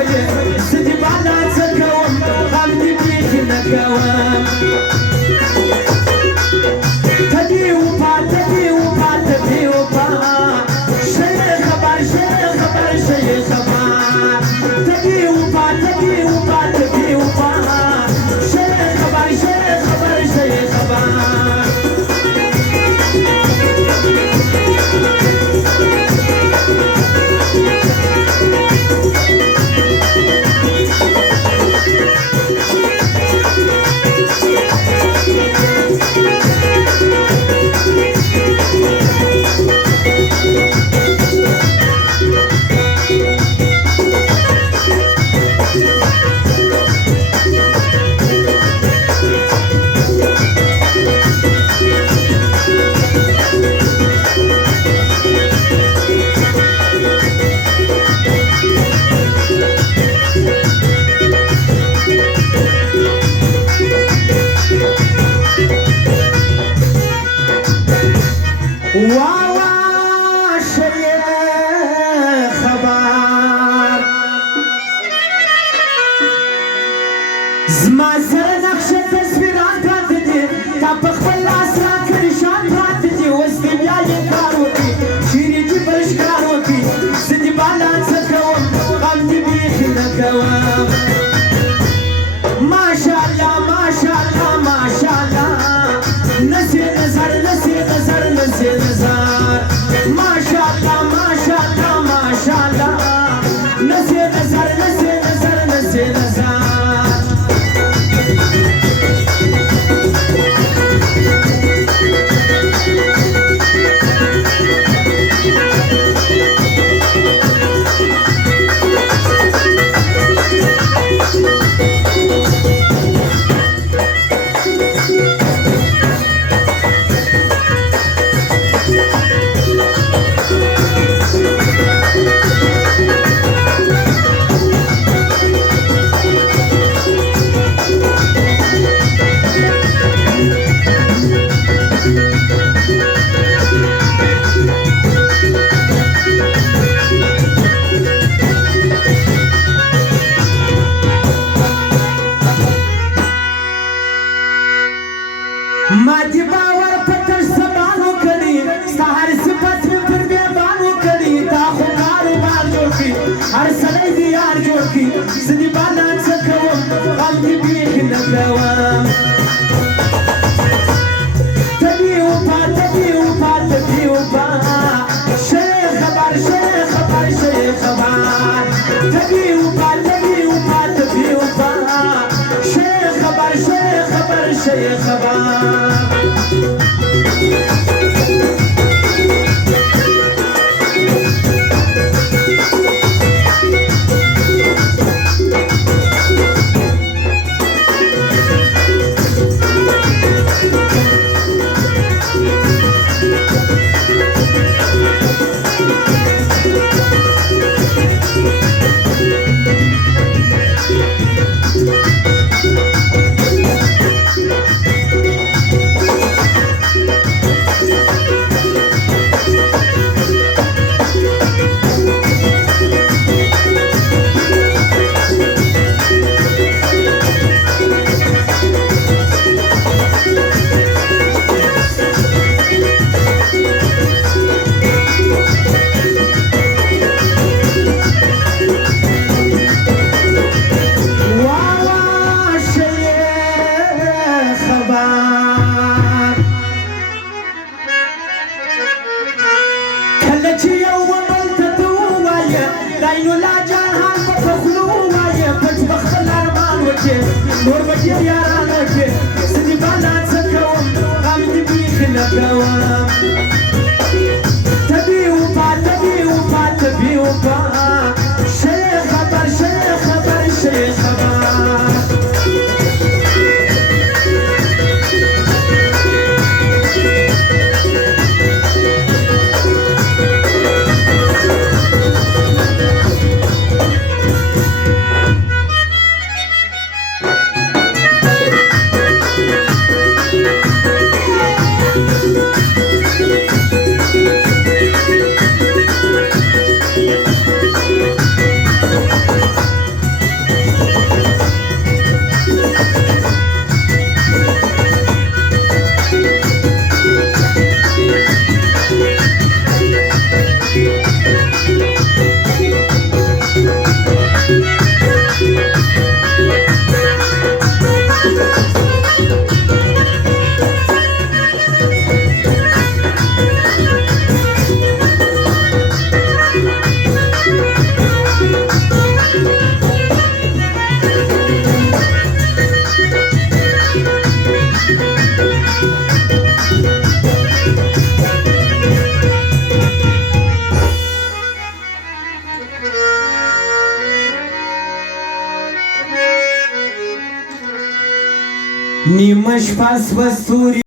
شوية سدي بالا تكوم غامدي بيك نكوم تبي وبا تبي وبا تبي وبا شي خبر شي خبر تبي وبا تبي وبا تبي وبا شي خبر شي خبر واوا شي خبر زما سره نقشه تصویرات پاتې تا په خپل لاس را کړی شان پاتې دي اوس دې بیا یې کار وکړي چیرې دې برش کار وکړي زه دې بالا څه کوم غم دې بیخي نه کوم ماشاءالله ماشاءالله ماشاءالله نسي نظر نسي نظر نسي نظر ماشاءالله ماشاءالله ماشاءالله نسي نظر نسي نظر نسي نظر माजी बावर पत्थर समानो करी सहार सिपत में फिर बेबानो करी ताखो कारोबार जोकी हर सलाई दियार जोकी सदी बाला सकवम गलती बीख नकवम तभी ऊपा तभी ऊपा तभी ऊपा शेख खबर तभी ऊपा तभी ऊपा तभी ऊपा शेख खबर نور بجي يارانه کې سدي بالا څه کوم غم دې بیخ نه کوم تبي وبا شي خبر شپه سوه ستوري